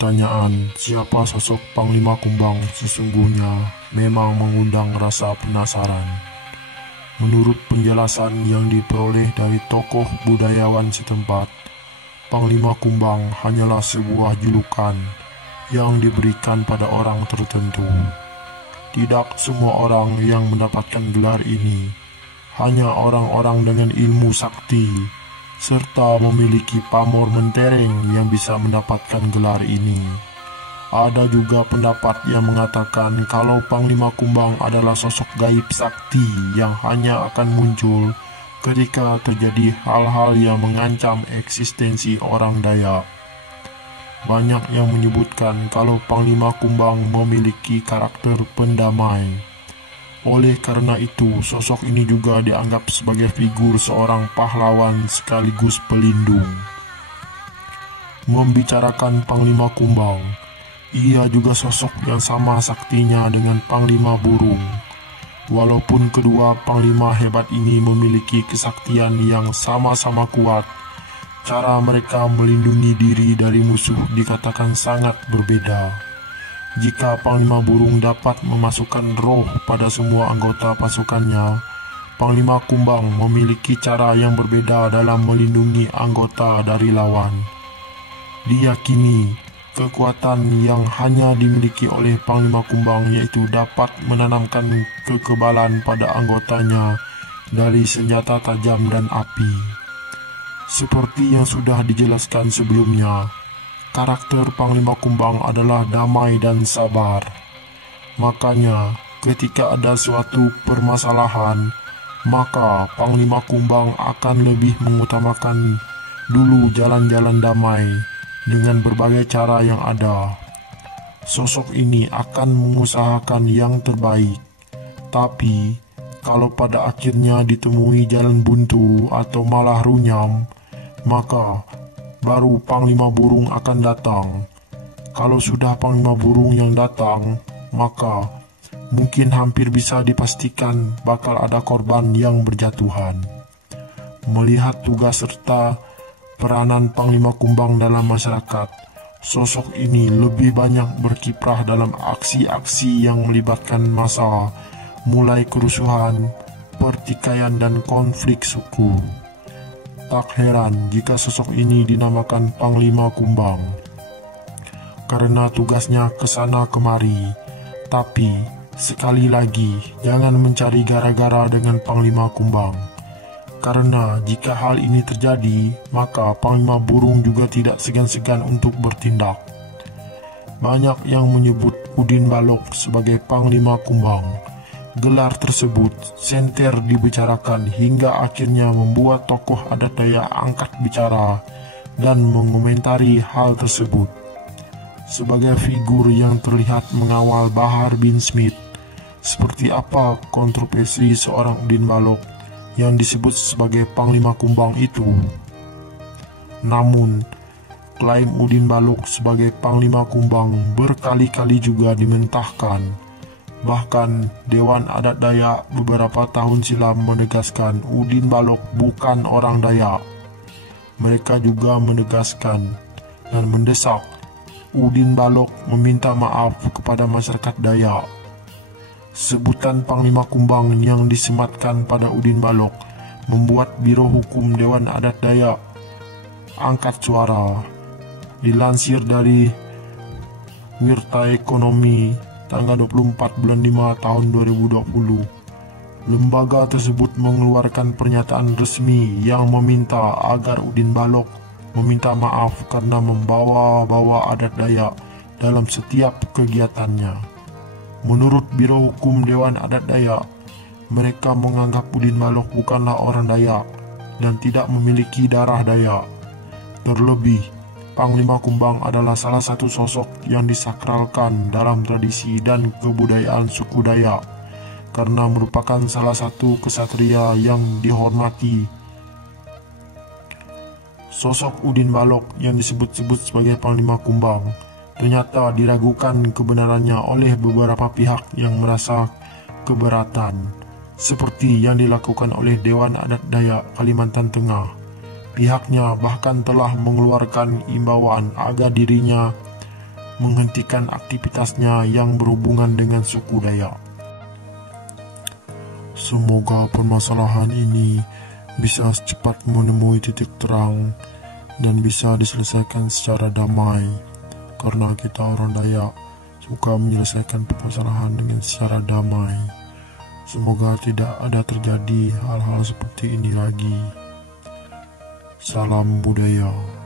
pertanyaan siapa sosok Panglima Kumbang sesungguhnya memang mengundang rasa penasaran. Menurut penjelasan yang diperoleh dari tokoh budayawan setempat, Panglima Kumbang hanyalah sebuah julukan yang diberikan pada orang tertentu. Tidak semua orang yang mendapatkan gelar ini, hanya orang-orang dengan ilmu sakti serta memiliki pamor mentereng yang bisa mendapatkan gelar ini. Ada juga pendapat yang mengatakan kalau Panglima Kumbang adalah sosok gaib sakti yang hanya akan muncul ketika terjadi hal-hal yang mengancam eksistensi orang Dayak. Banyak yang menyebutkan kalau Panglima Kumbang memiliki karakter pendamai. Oleh karena itu, sosok ini juga dianggap sebagai figur seorang pahlawan sekaligus pelindung. Membicarakan Panglima Kumbang, ia juga sosok yang sama saktinya dengan Panglima Burung. Walaupun kedua panglima hebat ini memiliki kesaktian yang sama-sama kuat, cara mereka melindungi diri dari musuh dikatakan sangat berbeda. Jika Panglima Burung dapat memasukkan roh pada semua anggota pasukannya, Panglima Kumbang memiliki cara yang berbeda dalam melindungi anggota dari lawan. Diyakini, kekuatan yang hanya dimiliki oleh Panglima Kumbang yaitu dapat menanamkan kekebalan pada anggotanya dari senjata tajam dan api. Seperti yang sudah dijelaskan sebelumnya, karakter Panglima Kumbang adalah damai dan sabar. Makanya, ketika ada suatu permasalahan, maka Panglima Kumbang akan lebih mengutamakan dulu jalan-jalan damai dengan berbagai cara yang ada. Sosok ini akan mengusahakan yang terbaik. Tapi, kalau pada akhirnya ditemui jalan buntu atau malah runyam, maka baru Panglima Burung akan datang. Kalau sudah Panglima Burung yang datang, maka mungkin hampir bisa dipastikan bakal ada korban yang berjatuhan. Melihat tugas serta peranan Panglima Kumbang dalam masyarakat, sosok ini lebih banyak berkiprah dalam aksi-aksi yang melibatkan massa, mulai kerusuhan, pertikaian dan konflik suku. Tak heran jika sosok ini dinamakan Panglima Kumbang, karena tugasnya kesana kemari. Tapi, sekali lagi, jangan mencari gara-gara dengan Panglima Kumbang. Karena jika hal ini terjadi, maka Panglima Burung juga tidak segan-segan untuk bertindak. Banyak yang menyebut Udin Balok sebagai Panglima Kumbang. Gelar tersebut senter dibicarakan hingga akhirnya membuat tokoh adat Dayak angkat bicara dan mengomentari hal tersebut. Sebagai figur yang terlihat mengawal Bahar bin Smith, seperti apa kontroversi seorang Udin Balok yang disebut sebagai Panglima Kumbang itu? Namun, klaim Udin Balok sebagai Panglima Kumbang berkali-kali juga dimentahkan. Bahkan Dewan Adat Dayak beberapa tahun silam menegaskan Udin Balok bukan orang Dayak. Mereka juga menegaskan dan mendesak Udin Balok meminta maaf kepada masyarakat Dayak. Sebutan Panglima Kumbang yang disematkan pada Udin Balok membuat Biro Hukum Dewan Adat Dayak angkat suara. Dilansir dari Wirta Ekonomi tanggal 24 bulan 5 tahun 2020, lembaga tersebut mengeluarkan pernyataan resmi yang meminta agar Udin Balok meminta maaf karena membawa-bawa adat Dayak dalam setiap kegiatannya. Menurut Biro Hukum Dewan Adat Dayak, mereka menganggap Udin Balok bukanlah orang Dayak dan tidak memiliki darah Dayak. Terlebih, Panglima Kumbang adalah salah satu sosok yang disakralkan dalam tradisi dan kebudayaan suku Dayak karena merupakan salah satu kesatria yang dihormati. Sosok Udin Balok yang disebut-sebut sebagai Panglima Kumbang ternyata diragukan kebenarannya oleh beberapa pihak yang merasa keberatan, seperti yang dilakukan oleh Dewan Adat Dayak Kalimantan Tengah. Pihaknya bahkan telah mengeluarkan imbauan agar dirinya menghentikan aktivitasnya yang berhubungan dengan suku Dayak. Semoga permasalahan ini bisa cepat menemui titik terang dan bisa diselesaikan secara damai, karena kita orang Dayak suka menyelesaikan permasalahan dengan secara damai. Semoga tidak ada terjadi hal-hal seperti ini lagi. Salam budaya.